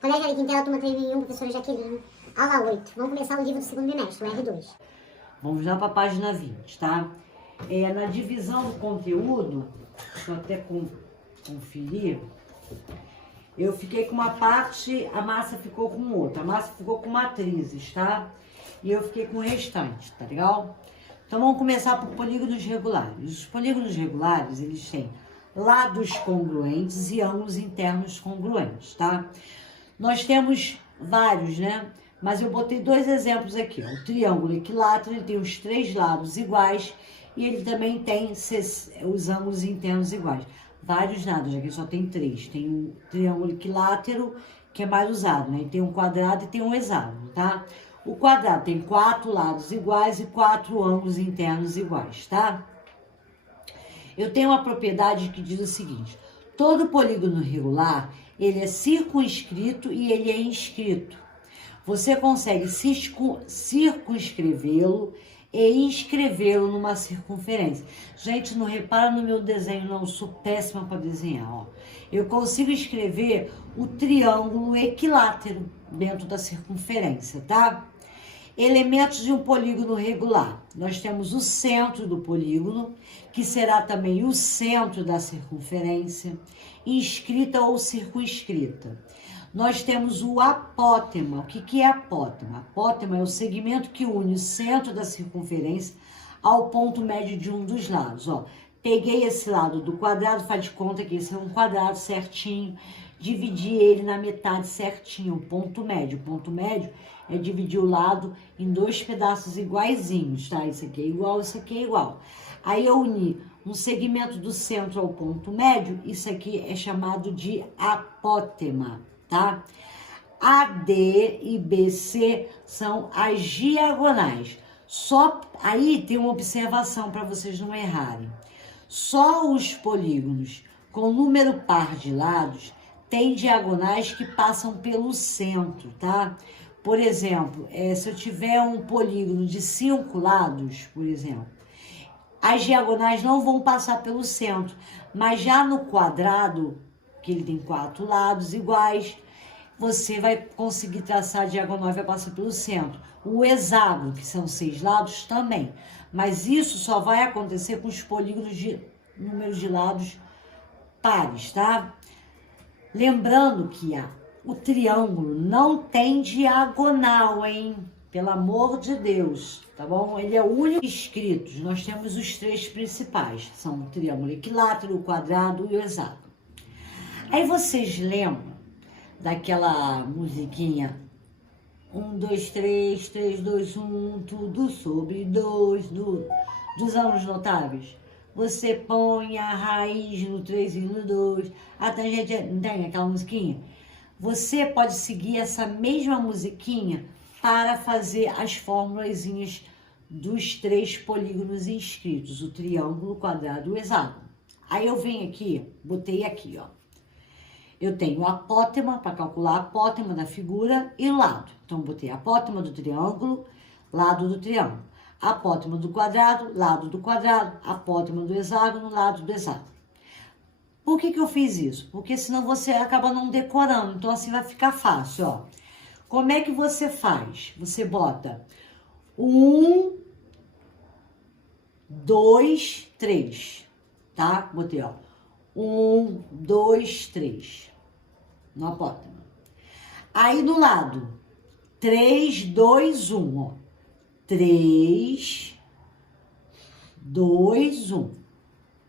Colégio Ari Quintela, turma 3001, professora Jaqueline, aula 8. Vamos começar o livro do segundo bimestre, o R2. Vamos lá para a página 20, tá? Na divisão do conteúdo, deixa eu até conferir, eu fiquei com uma parte, a Márcia ficou com outra, a Márcia ficou com matrizes, tá? E eu fiquei com o restante, tá legal? Então vamos começar por polígonos regulares. Os polígonos regulares, eles têm lados congruentes e ângulos internos congruentes, tá? Nós temos vários, né? Mas eu botei dois exemplos aqui, ó. O triângulo equilátero, ele tem os 3 lados iguais e ele também tem os ângulos internos iguais. Vários lados, aqui só tem 3. Tem o triângulo equilátero, que é mais usado, né? E tem um quadrado e tem um hexágono, tá? O quadrado tem 4 lados iguais e 4 ângulos internos iguais, tá? Eu tenho uma propriedade que diz o seguinte: todo polígono regular, ele é circunscrito e ele é inscrito. Você consegue circunscrevê-lo e inscrevê-lo numa circunferência. Gente, não repara no meu desenho, não, eu sou péssima para desenhar, ó. Eu consigo escrever o triângulo equilátero dentro da circunferência, tá? Elementos de um polígono regular. Nós temos o centro do polígono, que será também o centro da circunferência, inscrita ou circunscrita. Nós temos o apótema. O que é apótema? Apótema é o segmento que une o centro da circunferência ao ponto médio de um dos lados. Ó, peguei esse lado do quadrado, faz de conta que esse é um quadrado certinho, dividi ele na metade certinho, o ponto médio. O ponto médio é dividir o lado em 2 pedaços iguaizinhos, tá? Isso aqui é igual, isso aqui é igual. Aí eu uni um segmento do centro ao ponto médio, isso aqui é chamado de apótema, tá? AD e BC são as diagonais. Só aí tem uma observação para vocês não errarem. Só os polígonos com número par de lados têm diagonais que passam pelo centro, tá? Por exemplo, se eu tiver um polígono de 5 lados, por exemplo, as diagonais não vão passar pelo centro, mas já no quadrado, que ele tem 4 lados iguais, você vai conseguir traçar a diagonal e vai passar pelo centro. O hexágono, que são 6 lados, também. Mas isso só vai acontecer com os polígonos de números de lados pares, tá? Lembrando que o triângulo não tem diagonal, hein? Pelo amor de Deus, tá bom? Ele é o único inscrito. Nós temos os 3 principais. São o triângulo equilátero, o quadrado e o hexágono. Aí vocês lembram daquela musiquinha 1, 2, 3, 3, 2, 1, tudo sobre 2, dos anos notáveis? Você põe a raiz no 3 e no 2, a tangente, não tem aquela musiquinha? Você pode seguir essa mesma musiquinha para fazer as formulazinhas dos 3 polígonos inscritos, o triângulo, o quadrado e o hexágono. Aí eu venho aqui, botei aqui, ó. Eu tenho a apótema, para calcular a apótema da figura, e o lado. Então, botei a apótema do triângulo, lado do triângulo. Apótema do quadrado, lado do quadrado. Apótema do hexágono, lado do hexágono. Por que eu fiz isso? Porque senão você acaba não decorando. Então, assim vai ficar fácil, ó. Como é que você faz? Você bota 1, 2, 3, tá? Botei, ó. 1, 2, 3. No apótema. Aí no lado, 3, 2, 1, ó. 3, 2, 1.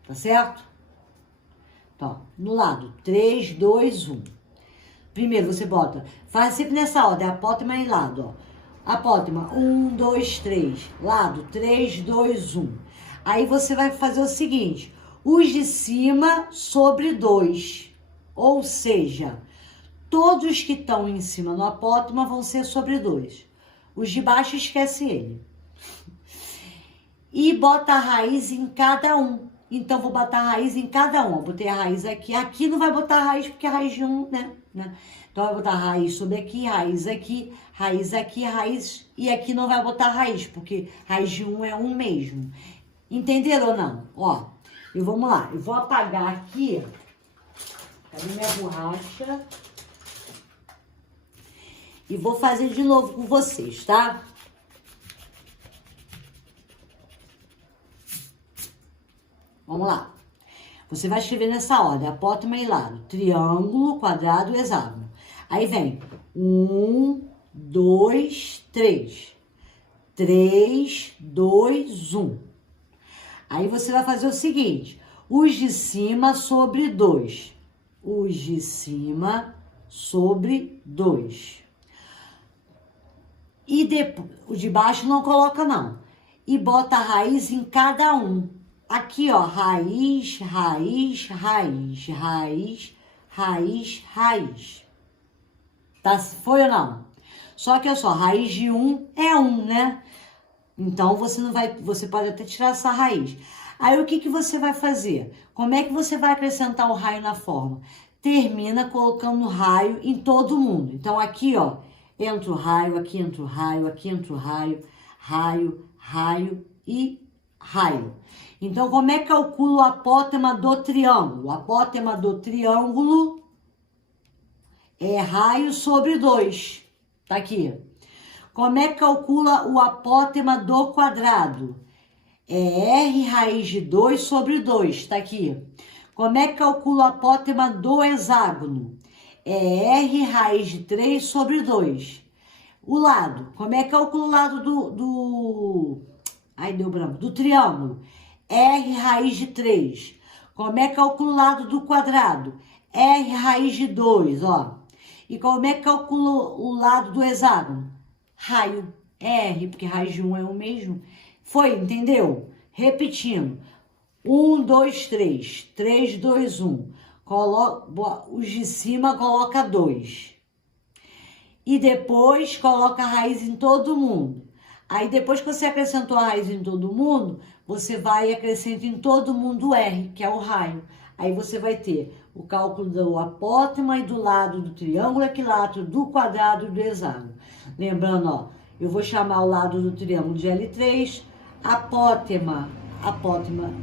Tá certo? Então, no lado, 3, 2, 1. Primeiro você bota, faz sempre nessa ordem, apótema e lado, ó. Apótema, 1, 2, 3. Lado, 3, 2, 1. Aí você vai fazer o seguinte: os de cima sobre 2. Ou seja, todos que estão em cima no apótema vão ser sobre 2. Os de baixo esquece ele. E bota a raiz em cada um. Então, vou botar a raiz em cada um. Eu botei a raiz aqui. Aqui não vai botar a raiz, porque é a raiz de 1, né? Então, vai botar a raiz sobre aqui, raiz aqui, raiz. E aqui não vai botar a raiz, porque raiz de 1 é 1 mesmo. Entenderam ou não? Ó, vamos lá. Eu vou apagar aqui. Cadê minha borracha? e vou fazer de novo com vocês, tá? Vamos lá. Você vai escrever nessa ordem, apótema e lado, triângulo, quadrado, hexágono. Aí vem 1, 2, 3. 3, 2, 1. Aí você vai fazer o seguinte, os de cima sobre 2. Os de cima sobre 2. E depois, o de baixo não coloca não. E bota a raiz em cada um. Aqui, ó, raiz, raiz, raiz, raiz, raiz, raiz. Tá? Foi ou não? Só que, olha só, raiz de 1 é 1, né? Então, você pode até tirar essa raiz. Aí, o que você vai fazer? Como é que você vai acrescentar o raio na forma? Termina colocando raio em todo mundo. Então, aqui, ó, entra o raio, aqui entra o raio, aqui entra o raio, raio, raio e raio. Então, como é que calcula o apótema do triângulo? O apótema do triângulo é raio sobre 2. Tá aqui. Como é que calcula o apótema do quadrado? É R raiz de 2 sobre 2. Tá aqui. Como é que calcula o apótema do hexágono? É R raiz de 3 sobre 2. O lado. Como é que calcula o lado do triângulo? R raiz de 3. Como é que calcula o lado do quadrado? R raiz de 2, ó. E como é que calcula o lado do hexágono? Raio. R, porque raiz de 1 é o mesmo. Foi, entendeu? Repetindo. 1, 2, 3. 3, 2, 1. Os de cima coloca 2. E depois coloca a raiz em todo mundo. Aí depois que você acrescentou a raiz em todo mundo, você vai e acrescenta em todo mundo R, que é o raio. Aí você vai ter o cálculo do apótema e do lado do triângulo equilátero, do quadrado e do hexágono. Lembrando, ó, eu vou chamar o lado do triângulo de L3, apótema,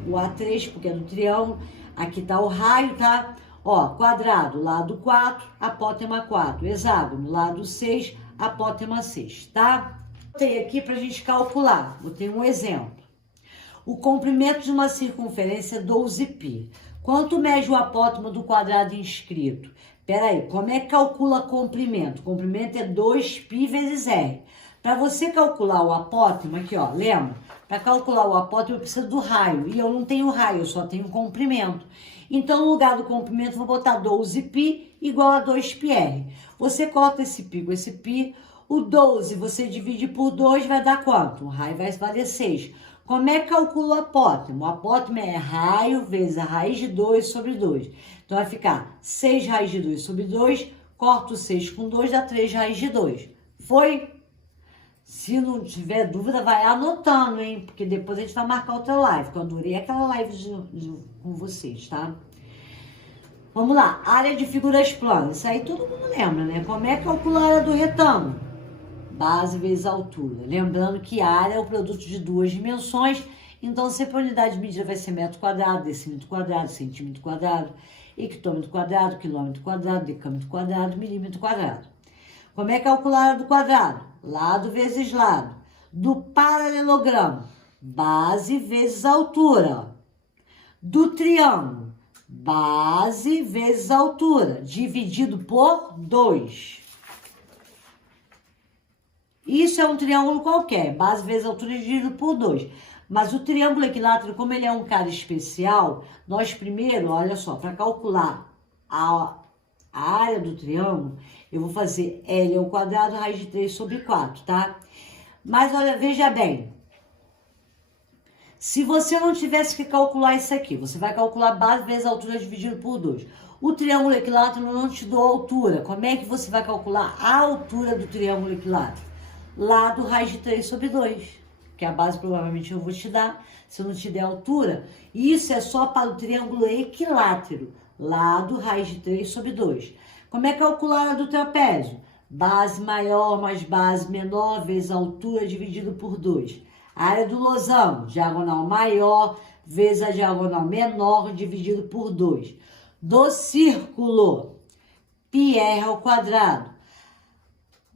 o A3, porque é do triângulo. Aqui tá o raio, tá? Ó, quadrado, lado 4, apótema 4. Hexágono, lado 6, apótema 6, tá? Botei aqui pra gente calcular. Botei um exemplo. O comprimento de uma circunferência é 12π. Quanto mede o apótema do quadrado inscrito? Peraí, como é que calcula comprimento? Comprimento é 2π vezes R. Para você calcular o apótema, aqui ó, lembra? Para calcular o apótema eu preciso do raio. E eu não tenho raio, eu só tenho comprimento. Então, no lugar do comprimento, eu vou botar 12π igual a 2πr. Você corta esse π com esse π. O 12 você divide por 2, vai dar quanto? O raio vai valer 6. Como é que calcula o apótema? O apótema é raio vezes a raiz de 2 sobre 2. Então, vai ficar 6 raiz de 2 sobre 2. Corto 6 com 2, dá 3 raiz de 2. Foi? Se não tiver dúvida, vai anotando, hein? Porque depois a gente vai marcar outra live, que eu adorei aquela live com vocês, tá? Vamos lá. Área de figuras planas. Isso aí todo mundo lembra, né? Como é que calcula a área do retângulo? Base vezes altura. Lembrando que área é o produto de duas dimensões, então sempre a unidade de medida vai ser metro quadrado, decímetro quadrado, centímetro quadrado, hectômetro quadrado, quilômetro quadrado, decâmetro quadrado, milímetro quadrado. Como é que calcular a área do quadrado? Lado vezes lado. Do paralelogramo, base vezes altura. Do triângulo, base vezes altura, dividido por 2. Isso é um triângulo qualquer, base vezes altura dividido por 2. Mas o triângulo equilátero, como ele é um cara especial, nós primeiro, olha só, para calcular a área do triângulo, eu vou fazer L ao quadrado, raiz de 3 sobre 4, tá? Mas olha, veja bem, se você não tivesse que calcular isso aqui, você vai calcular base vezes altura dividido por 2. O triângulo equilátero não te dou altura. Como é que você vai calcular a altura do triângulo equilátero? Lado raiz de 3 sobre 2, que a base provavelmente eu vou te dar, se eu não te der altura. Isso é só para o triângulo equilátero, lado raiz de 3 sobre 2. Como é que calcular a área do trapézio? Base maior mais base menor vezes altura dividido por 2. A área do losango, diagonal maior vezes a diagonal menor dividido por 2. Do círculo, πr ao quadrado.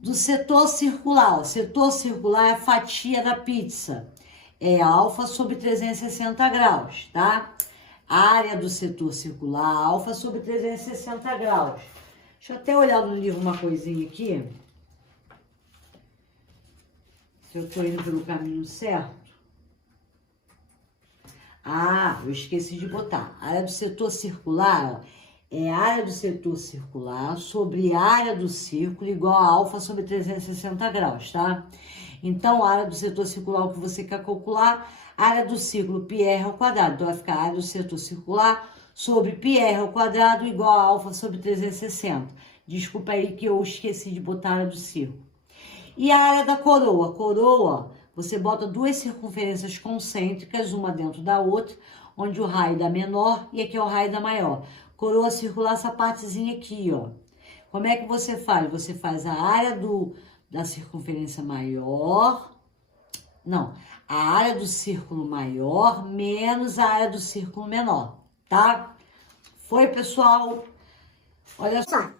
do setor circular. O setor circular é a fatia da pizza. É alfa sobre 360 graus, tá? A área do setor circular, alfa sobre 360 graus. Deixa eu até olhar no livro uma coisinha aqui. Se eu tô indo pelo caminho certo. Ah, eu esqueci de botar. A área do setor circular, ó, é a área do setor circular sobre a área do círculo igual a alfa sobre 360 graus, tá? Então, a área do setor circular, o que você quer calcular, a área do círculo πr ao quadrado. Então, vai ficar a área do setor circular sobre πr ao quadrado igual a alfa sobre 360. Desculpa aí que eu esqueci de botar a área do círculo. E a área da coroa? Coroa, você bota duas circunferências concêntricas, uma dentro da outra, onde o raio dá menor e aqui é o raio da maior. Coroa circular, essa partezinha aqui, ó. Como é que você faz? Você faz a área da circunferência maior, não, a área do círculo maior menos a área do círculo menor, tá? Foi, pessoal? Olha só.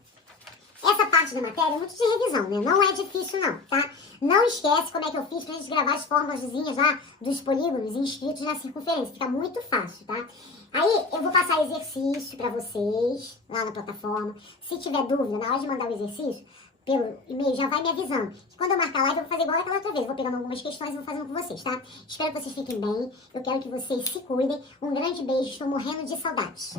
Essa parte da matéria é muito de revisão, né? Não é difícil não, tá? Não esquece como é que eu fiz pra gente gravar as fórmulazinhas lá dos polígonos inscritos na circunferência. Fica muito fácil, tá? Aí eu vou passar exercício pra vocês lá na plataforma. Se tiver dúvida, na hora de mandar o exercício, pelo e-mail, já vai me avisando. Que quando eu marcar a live, eu vou fazer igual aquela outra vez. Vou pegando algumas questões e vou fazendo com vocês, tá? Espero que vocês fiquem bem. Eu quero que vocês se cuidem. Um grande beijo. Estou morrendo de saudades.